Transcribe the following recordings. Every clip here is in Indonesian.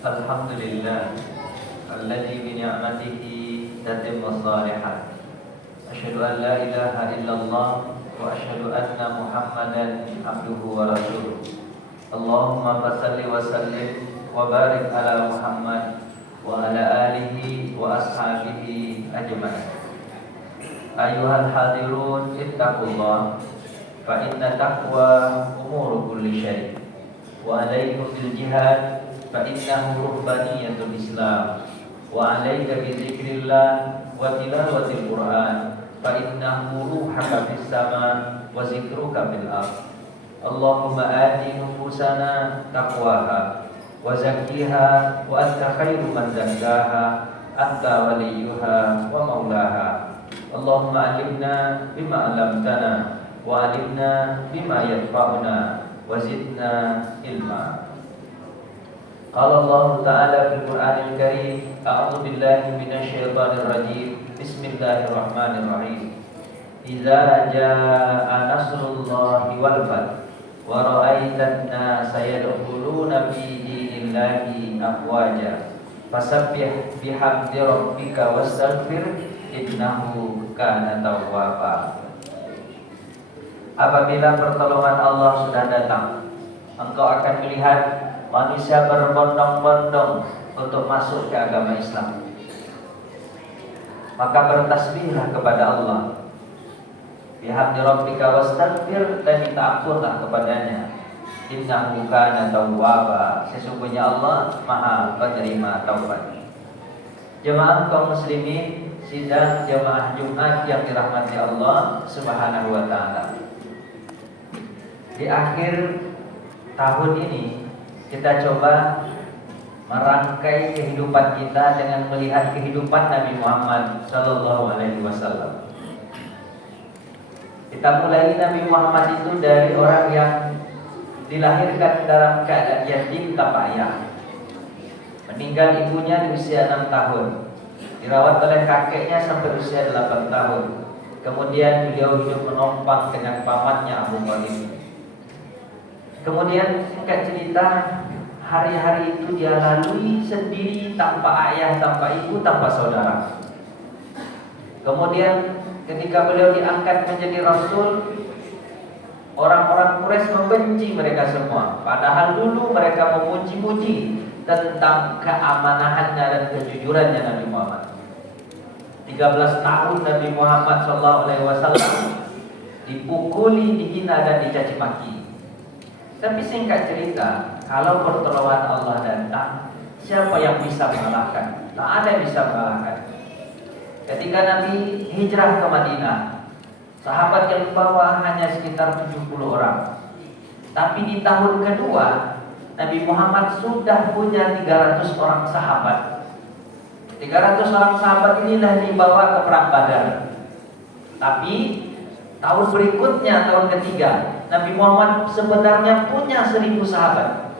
Alhamdulillah alladzi bi ni'matihi tatimmu shalihat. Asyhadu an la ilaha illallah wa asyhadu anna Muhammadan abduhu wa rasuluh. Allahumma shalli wa sallim wa barik ala Muhammad wa ala alihi wa ashabihi ajma'in. Ayyuhal hadirun ittaqullah fa inna taqwa umuru kulli syai'. Wa alaikum bil jihad fa innahu rubbaniyatul Islam. Wa alaika bi dzikrillah wa tilawatil Qur'an fa innahu ruhaka fis sama wa zikruka fil ardh. Allahumma ati nufusana taqwaha wa zakkiha wa anta khairu man zakkaha anta waliyuha wa maulaha. Allahumma alimna bima 'allamtana wa alimna bima yanfa'una wa zidna ilma. Qala Allah Ta'ala fil Qur'anil Karim, a'udzu billahi minasy syaithanir rajim. Bismillahirrahmanirrahim. Idza jaa'a nasrullahi wal fath wa ra'aitan nasa yadkhuluna fi dinillahi afwaja fasabbih bihamdi rabbika wastaghfir innahu kana tawwaba. Apabila pertolongan Allah sudah datang, engkau akan melihat manusia berbondong-bondong untuk masuk ke agama Islam. Maka bertasbihlah kepada Allah, bihamdi rabbika wastaghfir, dan minta ampunlah kepadanya. Innahu kana tawwaba, sesungguhnya Allah Maha penerima taubat. Jemaah kaum muslimin sidang jemaah Jumat yang dirahmati Allah Subhanahu wa taala. Di akhir tahun ini kita coba merangkai kehidupan kita dengan melihat kehidupan Nabi Muhammad sallallahu alaihi wasallam. Kita mulai Nabi Muhammad itu dari orang yang dilahirkan dalam keadaan yatim tanpa ayah. Meninggal ibunya di usia 6 tahun. Dirawat oleh kakeknya sampai usia 8 tahun. Kemudian beliau hidup menumpang dengan pamannya Abu Thalib. Kemudian singkat cerita, hari-hari itu dia lalui sendiri tanpa ayah, tanpa ibu, tanpa saudara. Kemudian ketika beliau diangkat menjadi Rasul, orang-orang Quraisy membenci mereka semua. Padahal dulu mereka memuji-muji tentang keamanahannya dan kejujurannya Nabi Muhammad. 13 tahun Nabi Muhammad SAW dipukuli, dihina dan dicaci maki. Tapi singkat cerita, kalau pertolongan Allah datang, siapa yang bisa mengalahkan? Tak ada yang bisa mengalahkan. Ketika Nabi hijrah ke Madinah, sahabat yang dibawa hanya sekitar 70 orang. Tapi di tahun kedua, Nabi Muhammad sudah punya 300 orang sahabat. 300 orang sahabat inilah dibawa ke perang Badar. Tapi tahun berikutnya, tahun ketiga, Nabi Muhammad sebenarnya punya 1000 sahabat.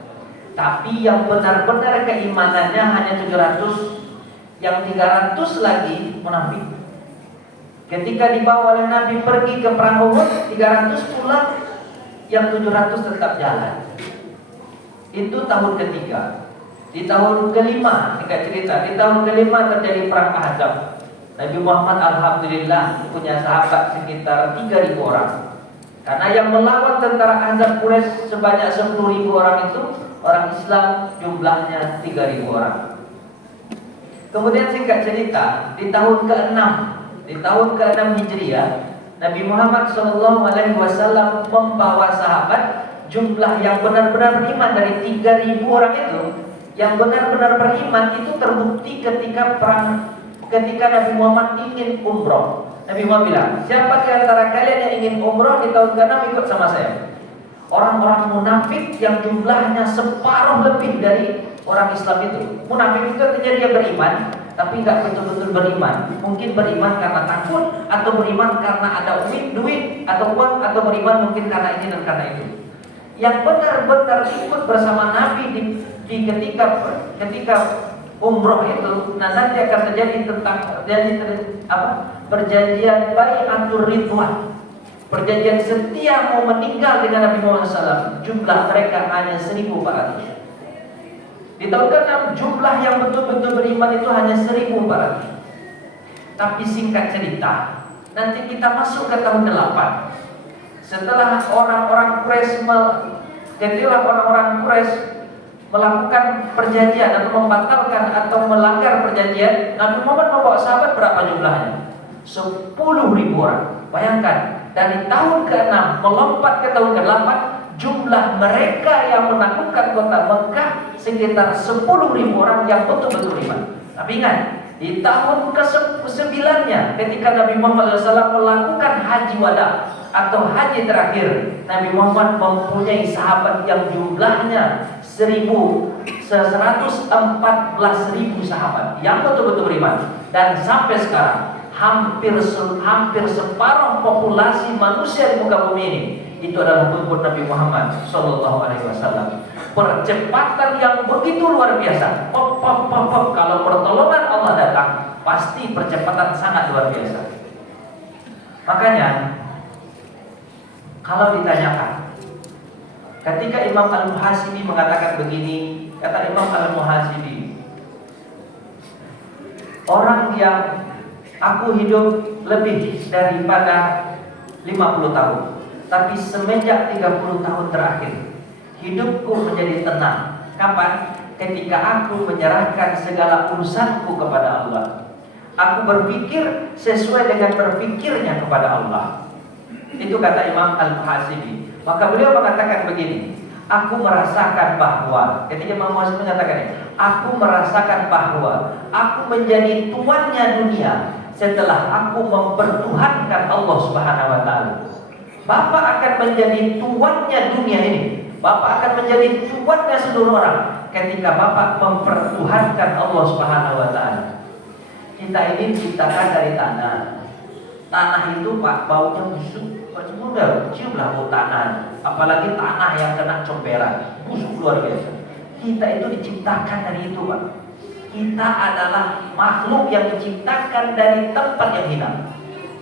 Tapi yang benar-benar keimanannya hanya 700. Yang 300 lagi munafik. Ketika dibawa oleh Nabi pergi ke perang Uhud, 300 pulang, yang 700 tetap jalan. Itu tahun ketiga. Di tahun kelima, singkat cerita, di tahun kelima terjadi perang Ahzab. Nabi Muhammad alhamdulillah punya sahabat sekitar 3.000 orang. Karena yang melawan tentara Ahzab Quraisy sebanyak 10.000 orang itu orang Islam, jumlahnya 3.000 orang. Kemudian singkat cerita, di tahun ke-6 Hijriah, Nabi Muhammad SAW membawa sahabat, jumlah yang benar-benar beriman dari 3.000 orang itu, yang benar-benar beriman itu terbukti ketika Nabi Muhammad ingin umroh. Nabi Muhammad bilang, siapa di antara kalian yang ingin umroh di tahun ke-6 ikut sama saya. Orang-orang munafik yang jumlahnya separuh lebih dari orang Islam itu. Munafik itu artinya dia beriman, tapi nggak betul-betul beriman. Mungkin beriman karena takut, atau beriman karena ada duit atau uang, atau beriman mungkin karena ini dan karena itu. Yang benar-benar ikut bersama Nabi di ketika umroh itu, nah nanti akan terjadi perjanjian bai'atur ridwan, perjanjian setia mau meninggal dengan Nabi Muhammad SAW. Jumlah mereka hanya 1.400. Di tahun ke-6 jumlah yang betul-betul beriman itu hanya 1.400. Tapi singkat cerita, nanti kita masuk ke tahun ke-8. Setelah orang-orang Quraisy melakukan perjanjian atau membatalkan atau melanggar perjanjian, Nabi Muhammad membawa sahabat berapa jumlahnya? 10.000 orang. Bayangkan, dari tahun ke-6 melompat ke tahun ke-8, jumlah mereka yang menaklukkan kota Mekah sekitar 10.000 orang yang betul-betul beriman. Tapi ingat, di tahun ke-9-nya ketika Nabi Muhammad SAW melakukan haji wada atau haji terakhir, Nabi Muhammad mempunyai sahabat yang jumlahnya 114.000 sahabat yang betul-betul beriman. Dan sampai sekarang hampir separuh populasi manusia di muka bumi ini itu adalah pengikut Nabi Muhammad SAW. Percepatan yang begitu luar biasa. Kalau pertolongan Allah datang, pasti percepatan sangat luar biasa. Makanya kalau ditanyakan, ketika Imam Al-Muhasibi mengatakan begini, kata Imam Al-Muhasibi, orang yang aku hidup lebih daripada 50 tahun, tapi semenjak 30 tahun terakhir hidupku menjadi tenang. Kapan? Ketika aku menyerahkan segala urusanku kepada Allah. Aku berpikir sesuai dengan berpikirnya kepada Allah. Itu kata Imam Al-Muhasibi. Maka beliau mengatakan begini, aku merasakan bahwa, ketika Imam Al-Muhasibi mengatakan ini, aku merasakan bahwa aku menjadi tuannya dunia setelah aku mempertuhankan Allah Subhanahu wa taala. Bapak akan menjadi tuannya dunia ini. Bapak akan menjadi tuannya seluruh orang ketika Bapak mempertuhankan Allah Subhanahu wa taala. Kita ini diciptakan dari tanah. Tanah itu Pak, baunya busuk. Udah ciumlah bau tanah. Apalagi tanah yang kena comberan, busuk luar biasa. Kita itu diciptakan dari itu Pak. Kita adalah makhluk yang diciptakan dari tempat yang hina.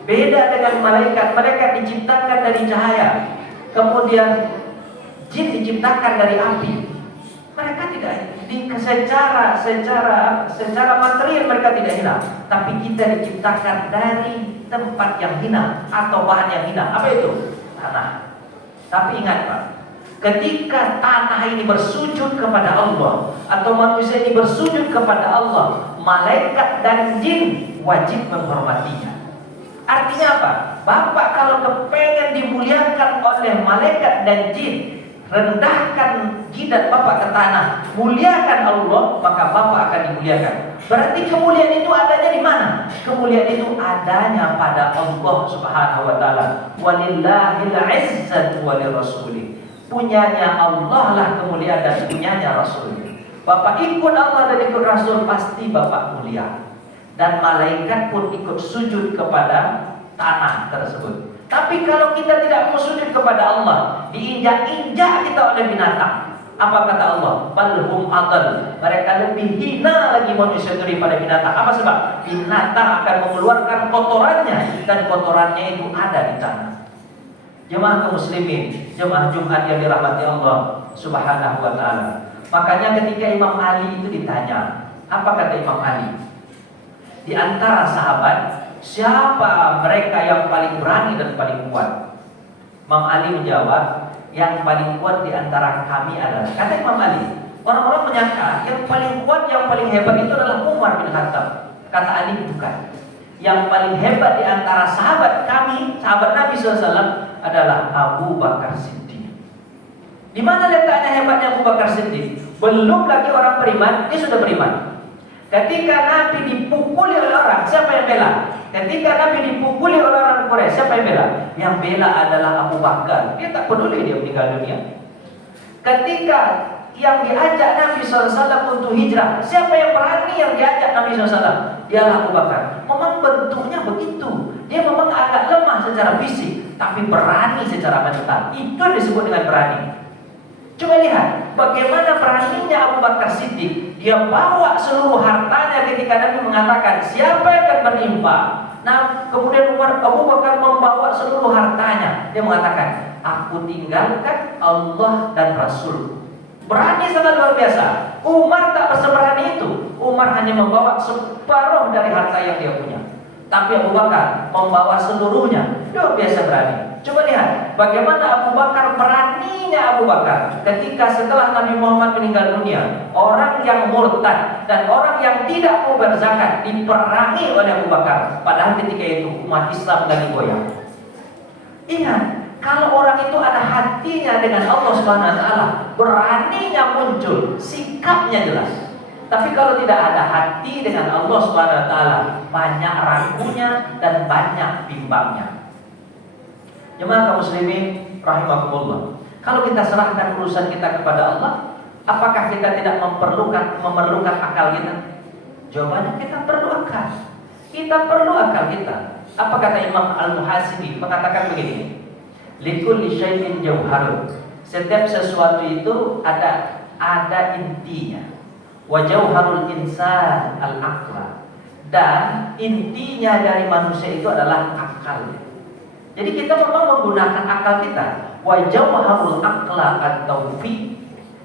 Beda dengan malaikat, mereka diciptakan dari cahaya. Kemudian jin diciptakan dari api. Mereka tidak secara material mereka tidak hina, tapi kita diciptakan dari tempat yang hina atau bahan yang hina. Apa itu? Tanah. Tapi ingat Pak, ketika tanah ini bersujud kepada Allah atau manusia ini bersujud kepada Allah, malaikat dan jin wajib menghormatinya. Artinya apa? Bapak kalau kepengen dimuliakan oleh malaikat dan jin, rendahkan jidat Bapak ke tanah, muliakan Allah, maka Bapak akan dimuliakan. Berarti kemuliaan itu adanya di mana? Kemuliaan itu adanya pada Allah Subhanahu wa taala. Walillahil 'izzatu walirrasulih. Punyanya Allah lah kemuliaan dan punyanya Rasul. Bapak ikut Allah dan ikut Rasul, pasti Bapak mulia. Dan malaikat pun ikut sujud kepada tanah tersebut. Tapi kalau kita tidak mau sujud kepada Allah, diinjak-injak kita oleh binatang. Apa kata Allah? Balhum adal. Mereka lebih hina lagi manusia daripada binatang. Apa sebab? Binatang akan mengeluarkan kotorannya, dan kotorannya itu ada di tanah. Jemaah kaum muslimin, jemaah Jumat yang dirahmati Allah Subhanahu wa taala. Makanya ketika Imam Ali itu ditanya, apa kata Imam Ali? Di antara sahabat, siapa mereka yang paling berani dan paling kuat? Imam Ali menjawab, yang paling kuat di antara kami adalah, kata Imam Ali, orang-orang menyangka yang paling kuat, yang paling hebat itu adalah Umar bin Khattab. Kata Ali, bukan. Yang paling hebat di antara sahabat kami, sahabat Nabi SAW, adalah Abu Bakar Siddiq. Di mana letaknya hebatnya Abu Bakar Siddiq? Belum lagi orang beriman, dia sudah beriman. Ketika Nabi dipukuli oleh orang, siapa yang bela? Ketika Nabi dipukuli oleh orang Quraisy, siapa yang bela? Yang bela adalah Abu Bakar. Dia tak peduli dia meninggal dunia. Ketika yang diajak Nabi SAW untuk hijrah, siapa yang berani yang diajak Nabi SAW? Dialah Abu Bakar. Memang bentuknya begitu. Dia memang agak lemah secara fisik, tapi berani secara mental. Itu yang disebut dengan berani. Coba lihat bagaimana beraninya Abu Bakar Siddiq. Dia bawa seluruh hartanya ketika Nabi mengatakan siapa yang akan berinfak. Nah, kemudian Abu Bakar membawa seluruh hartanya. Dia mengatakan, aku tinggalkan Allah dan Rasul. Berani sangat luar biasa. Umar tak seberani itu. Umar hanya membawa separuh dari harta yang dia punya. Tapi Abu Bakar membawa seluruhnya. Luar biasa berani. Coba lihat bagaimana Abu Bakar, beraninya Abu Bakar ketika setelah Nabi Muhammad meninggal dunia, orang yang murtad dan orang yang tidak mau berzakat diperangi oleh Abu Bakar. Padahal ketika itu umat Islam lagi goyah. Ingat, kalau orang itu ada hatinya dengan Allah Subhanahu wa taala, beraninya muncul, sikapnya jelas. Tapi kalau tidak ada hati dengan Allah Subhanahu wa taala, banyak ragunya dan banyak bimbangnya. Jemaah kaum muslimin rahimakumullah. Kalau kita serahkan urusan kita kepada Allah, apakah kita tidak memerlukan akal kita? Jawabannya kita perlu akal. Kita perlu akal kita. Apa kata Imam Al-Muhasibi? Mengatakan begini. Likulli syai'in jauharun. Setiap sesuatu itu ada intinya. Wa jauharul insan al-aqla. Dan intinya dari manusia itu adalah akalnya. Jadi kita memang menggunakan akal kita. Wa jauharul aqla at-taufiq.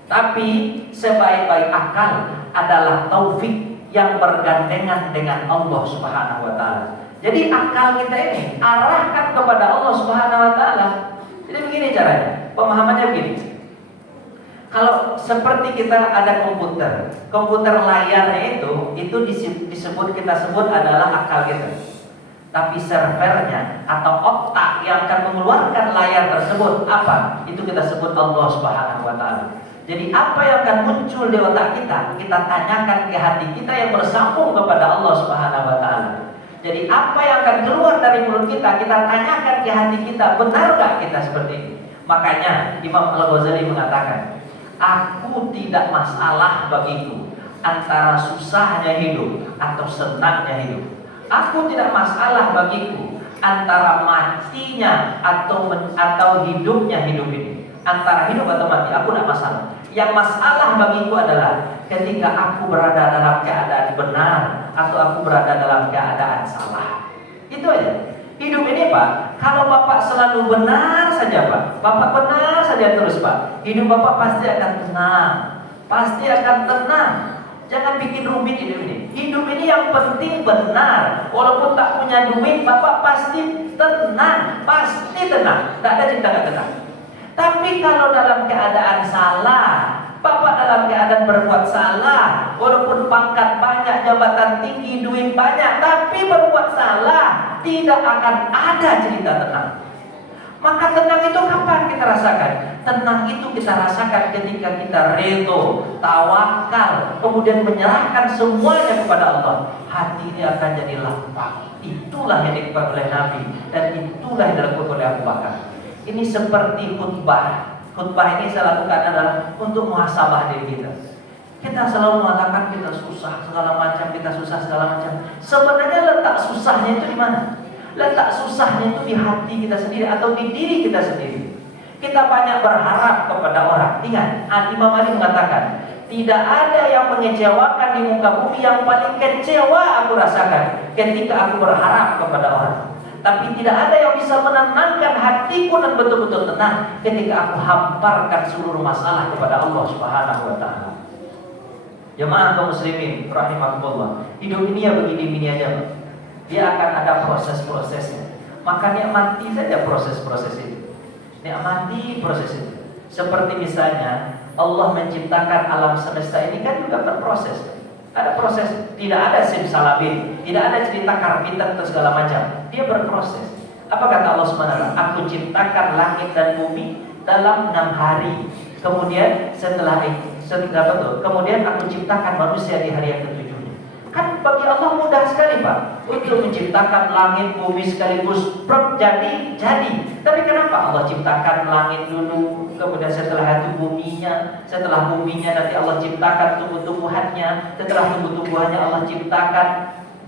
Tapi sebaik-baik akal adalah taufik yang bergandengan dengan Allah Subhanahu wa taala. Jadi akal kita ini arahkan kepada Allah Subhanahu wa taala. Jadi begini caranya. Pemahamannya begini. Kalau seperti kita ada komputer layarnya itu disebut kita sebut adalah akal kita. Tapi servernya atau otak yang akan mengeluarkan layar tersebut apa? Itu kita sebut Allah Subhanahu wa taala. Jadi apa yang akan muncul di otak kita tanyakan ke hati kita yang bersambung kepada Allah Subhanahu wa taala. Jadi apa yang akan keluar dari mulut kita tanyakan ke hati kita, benar gak kita seperti ini? Makanya Imam Al-Ghazali mengatakan, aku tidak masalah bagiku antara susahnya hidup atau senangnya hidup. Aku tidak masalah bagiku antara matinya atau hidupnya hidup ini. Antara hidup atau mati, aku tidak masalah. Yang masalah bagiku adalah ketika aku berada dalam keadaan benar atau aku berada dalam keadaan salah. Itu aja. Hidup ini Pak, kalau Bapak selalu benar saja Pak, Bapak benar saja terus Pak, hidup Bapak pasti akan tenang. Pasti akan tenang. Jangan bikin rumit hidup ini. Hidup ini yang penting benar. Walaupun tak punya duit, Bapak pasti tenang. Pasti tenang. Tak ada cinta gak tenang. Tapi kalau dalam keadaan salah, Bapak dalam keadaan berbuat salah, walaupun pangkat banyak, jabatan tinggi, duit banyak, tapi berbuat salah, tidak akan ada cerita tenang. Maka tenang itu kapan kita rasakan? Tenang itu kita rasakan ketika kita redo, tawakal, kemudian menyerahkan semuanya kepada Allah. Hati ini akan jadi lapang. Itulah yang dilakukan oleh Nabi dan itulah yang dilakukan oleh Abu Bakar. Ini seperti khutbah. Khutbah ini saya lakukan adalah untuk muhasabah diri kita. Kita selalu mengatakan kita susah segala macam, kita susah segala macam. Sebenarnya letak susahnya itu di mana? Letak susahnya itu di hati kita sendiri atau di diri kita sendiri. Kita banyak berharap kepada orang. Ingat, Imam Ali mengatakan, tidak ada yang mengecewakan di muka bumi yang paling kecewa aku rasakan ketika aku berharap kepada orang. Tapi tidak ada yang bisa menenangkan hatiku dan betul-betul tenang ketika aku hamparkan seluruh masalah kepada Allah Subhanahu wa taala. Jemaah kaum muslimin rahimakumullah. Hidup ini ya begini-begini aja, Pak. Dia akan ada proses-prosesnya. Maka nikmati saja proses-proses itu. Nikmati proses itu. Seperti misalnya Allah menciptakan alam semesta ini kan juga berproses. Ada proses, tidak ada simsalabim, tidak ada cerita karbitan atau segala macam. Dia berproses. Apa kata Allah SWT? Aku ciptakan langit dan bumi dalam 6 hari. Kemudian kemudian aku ciptakan manusia di hari yang ke-7. Kan bagi Allah mudah sekali Pak untuk menciptakan langit bumi sekaligus jadi. Tapi kenapa Allah ciptakan langit dulu, kemudian setelah itu buminya, setelah buminya nanti Allah ciptakan tumbuh-tumbuhannya, setelah tumbuh-tumbuhannya Allah ciptakan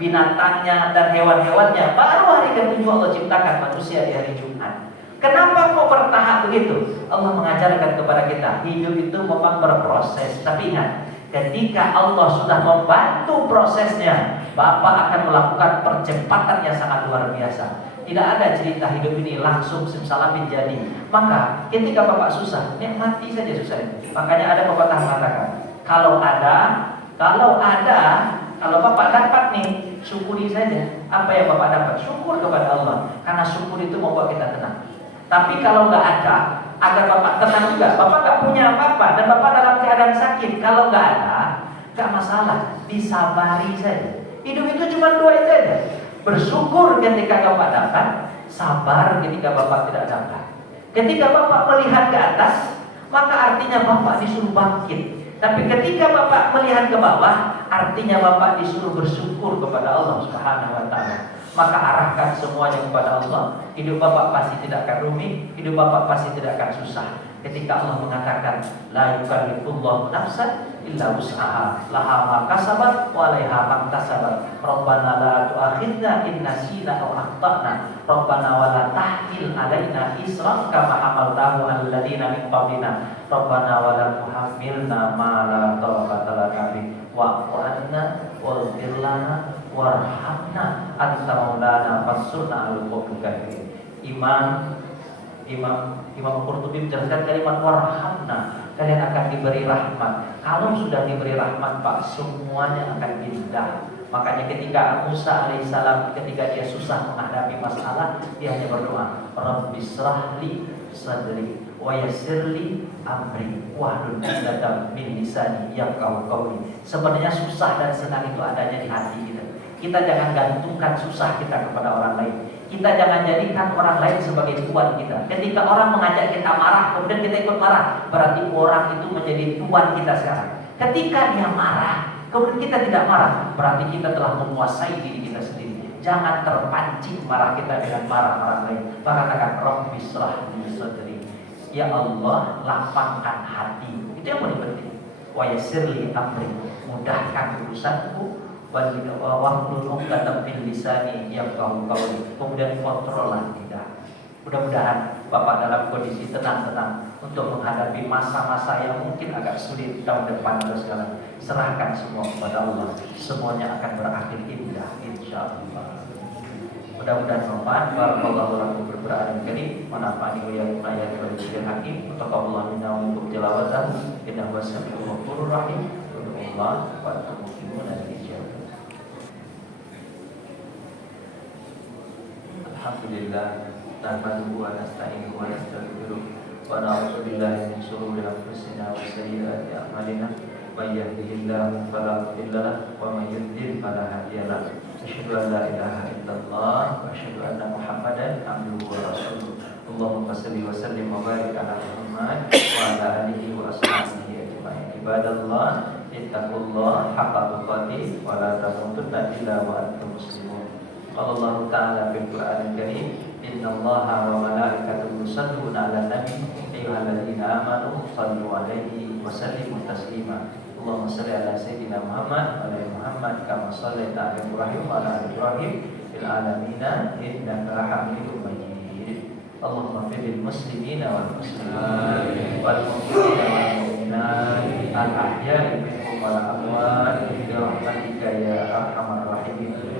binatangnya dan hewan-hewannya, baru hari ke-7 Allah ciptakan manusia di hari Jumat. Kenapa kok bertahap begitu? Allah mengajarkan kepada kita hidup itu memang berproses. Tapi ingat, ketika Allah sudah membantu prosesnya, Bapak akan melakukan percepatan yang sangat luar biasa. Tidak ada cerita hidup ini langsung simsalabim jadi. Maka ketika bapak susah, nikmati saja susah itu. Makanya ada pepatah mengatakan, kalau bapak dapat nih, syukuri saja. Apa yang bapak dapat, syukur kepada Allah. Karena syukur itu membuat kita tenang. Tapi kalau nggak ada, agar bapak tenang juga. Bapak nggak punya apa-apa dan bapak dalam keadaan sakit. Kalau nggak ada, nggak masalah, disabari saja. Hidup itu cuma dua itu aja. Bersyukur ketika bapak dapat, sabar ketika bapak tidak dapat. Ketika bapak melihat ke atas, maka artinya bapak disuruh bangkit. Tapi ketika bapak melihat ke bawah, artinya bapak disuruh bersyukur kepada Allah Subhanahu wa taala. Maka arahkan semuanya kepada Allah. Hidup bapak pasti tidak akan rumit, hidup bapak pasti tidak akan susah. Ketika Allah mengatakan, la yukallifullahu nafsan illa wus'aha, laha ma kasabat wa 'alaiha ma iktasabat. Rabbana la tu'akhidna in nasina aw akhtana. Rabbana wa la tahmil 'alaina isran kama hamaltahu 'alal ladzina min qablina. Rabbana wa la tuhammilna ma la taqata lana bih wa'fu 'anna waghfir lana warhamna anta maulana fansurna 'alal qawmil kafirin. Imam Qurtubi menjelaskan kalimat warhamna, kalian akan diberi rahmat. Kalau sudah diberi rahmat Pak, semuanya akan indah. Makanya ketika Musa alaihissalam, ketika dia susah menghadapi masalah, dia hanya berdoa, Rabbi shrahli sadri wa yassirli amri wahlul 'uqdatam min lisani yafqahu qawli. Sebenarnya susah dan senang itu adanya di hati kita. Kita jangan gantungkan susah kita kepada orang lain. Kita jangan jadikan orang lain sebagai tuan kita. Ketika orang mengajak kita marah, kemudian kita ikut marah, berarti orang itu menjadi tuan kita sekarang. Ketika dia marah, kemudian kita tidak marah, berarti kita telah menguasai diri kita sendiri. Jangan terpancing marah kita dengan marah orang lain. Maka katakan, Rabbi shrahli sadri. Ya Allah, lapangkan hati. Itu yang paling penting. Wa yassirli amri. Mudahkan urusanku. Wahlul 'uqdatam min lisani yafqahu qawli. Kemudian kontrollah lidah. Mudah-mudahan Bapak dalam kondisi tenang-tenang untuk menghadapi masa-masa yang mungkin agak sulit tahun depan atau sekarang. Serahkan semua kepada Allah. Semuanya akan berakhir indah insyaallah. Mudah-mudahan bermanfaat. Barakallahu lakum bil Qur'anil Karim wa nafa'ani wa iyyakum ayat wa dzikril hakim. Taqabbalallahu minna wa minkum tilawatahu innahu was-sami'ul ghafurur rahim. Allahu akbar. Alhamdulillah, nahmaduhu wa nasta'inuhu wa nastaghfiruh wa na'udzu billahi min shururi anfusina wa sayyiati a'malina. May yahdihillahu fala mudilla lahu wa may yudlil fala hadiya lahu. Asyhadu an la ilaha illallah wa asyhadu anna Muhammadan abduhu wa rasuluh. Allahumma shalli wa sallim wa barik ala Muhammad wa ala alihi wa ashabihi ajma'in. Ibadallah, ittaqullaha haqqa tuqatih wa la tamutunna illa wa antum muslimun. Allah Ta'ala fil Qur'anil Karim, innallaha wa malaikatahu yusholluna 'alan nabi ayyuhalladzina amanu shallu 'alaihi wa sallimu taslima. Allahumma shalli 'ala sayyidina Muhammad wa ala Muhammad kama shallaita 'ala Ibrahim wa ala ali Ibrahim fil 'alamin innaka Hamidum Majid. Allahumma fil muslimina wal muslimat wal mu'minina wal mu'minat al ahya'i minhum wal amwat bi rahmatika ya arhamar rahimin.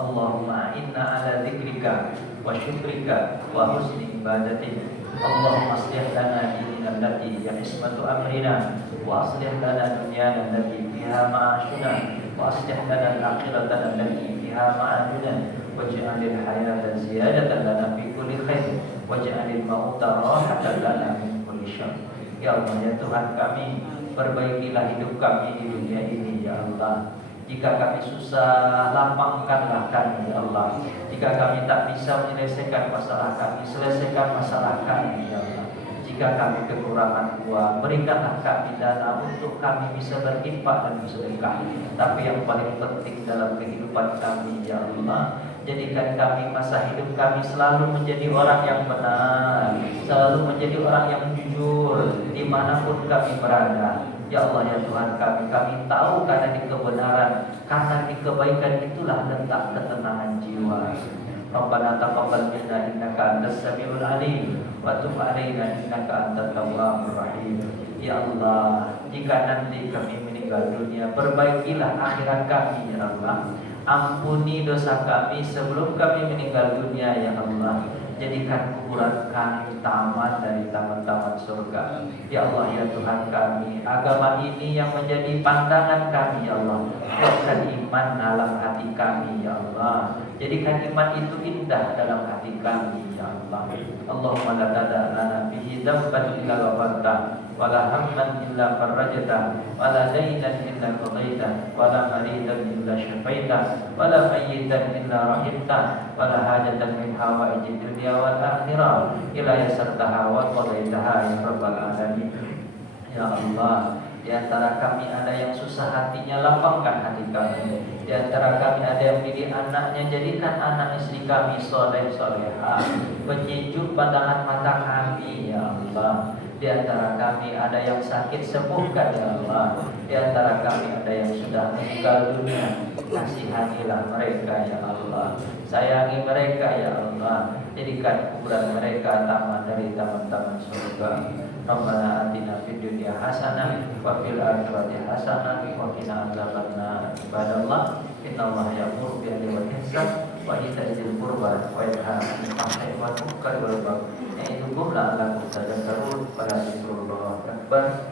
Allahumma inna ala dzikrika wa syukrika wa husni ibadatik. Allahumma aslih lana dinana allati hiya ismatu amrina wa aslih lana dunyana allati fiha ma'ashuna wa aslih lana al-akhirata allati fiha ma'aduna waj'alil hayata ziyadatan lana fi kulli khair waj'alil mauta rahatan lana min kulli syarr. Ya Allah, ya Tuhan kami, perbaikilah hidup kami di dunia ini ya Allah. Jika kami susah, lapangkanlah kami ya Allah. Jika kami tak bisa menyelesaikan masalah kami, selesaikan masalah kami ya Allah. Jika kami kekurangan uang, berikanlah kami dana untuk kami bisa berinfak dan bersedekah. Tapi yang paling penting dalam kehidupan kami ya Allah, jadikan kami masa hidup kami selalu menjadi orang yang benar, selalu menjadi orang yang jujur dimanapun kami berada. Ya Allah ya Tuhan kami tahu karena di kebenaran, karena di kebaikan itulah letak ketenangan jiwa. Rabbana taqabbal minna innaka antas samiul alim wa tub alaina innaka antat tawwabur rahim. Ya Allah, jika nanti kami meninggal dunia, perbaikilah akhirat kami ya Allah. Ampuni dosa kami sebelum kami meninggal dunia ya Allah. Jadikan kuburan kami taman dari taman-taman surga. Ya Allah ya Tuhan kami, agama ini yang menjadi pandangan kami ya Allah. Kuatkan iman dalam hati kami ya Allah. Jadikan iman itu indah dalam hati kami ya Allah. Allahumma la tada lana bihi dzamban illa ghafarta, wala hamman illa farajta, wala daynan illa qadaita, wala maridan illa syafaita, wala mayyitan illa rahimta, wala hajatan min hawaijid dunya wal akhirah illa yasartaha wa qadaitaha ya rabbal alamin. Ya Allah, di antara kami ada yang susah hatinya, lapangkan hati kami. Di antara kami ada yang pilih anaknya, jadikan anak istri kami soleh soleha, penyejuk pandangan mata kami ya Allah. Di antara kami ada yang sakit, sembuhkan ya Allah. Di antara kami ada yang sudah meninggal dunia, kasihanilah mereka ya Allah. Sayangi mereka ya Allah. Jadikan kuburan mereka taman dari taman-taman surga. Rabbana atina fid dunya hasanah wa fil akhirati hasanah wa qina adzabannar. Ibadallah, innallaha ya'muru bil 'adli wal ihsan wa ita'i dzil qurba wa yanha 'anil fahsya'i wal munkari wal baghi. Ya'idukum la'allakum tadhakkarun. Wa la dzikrullahi akbar.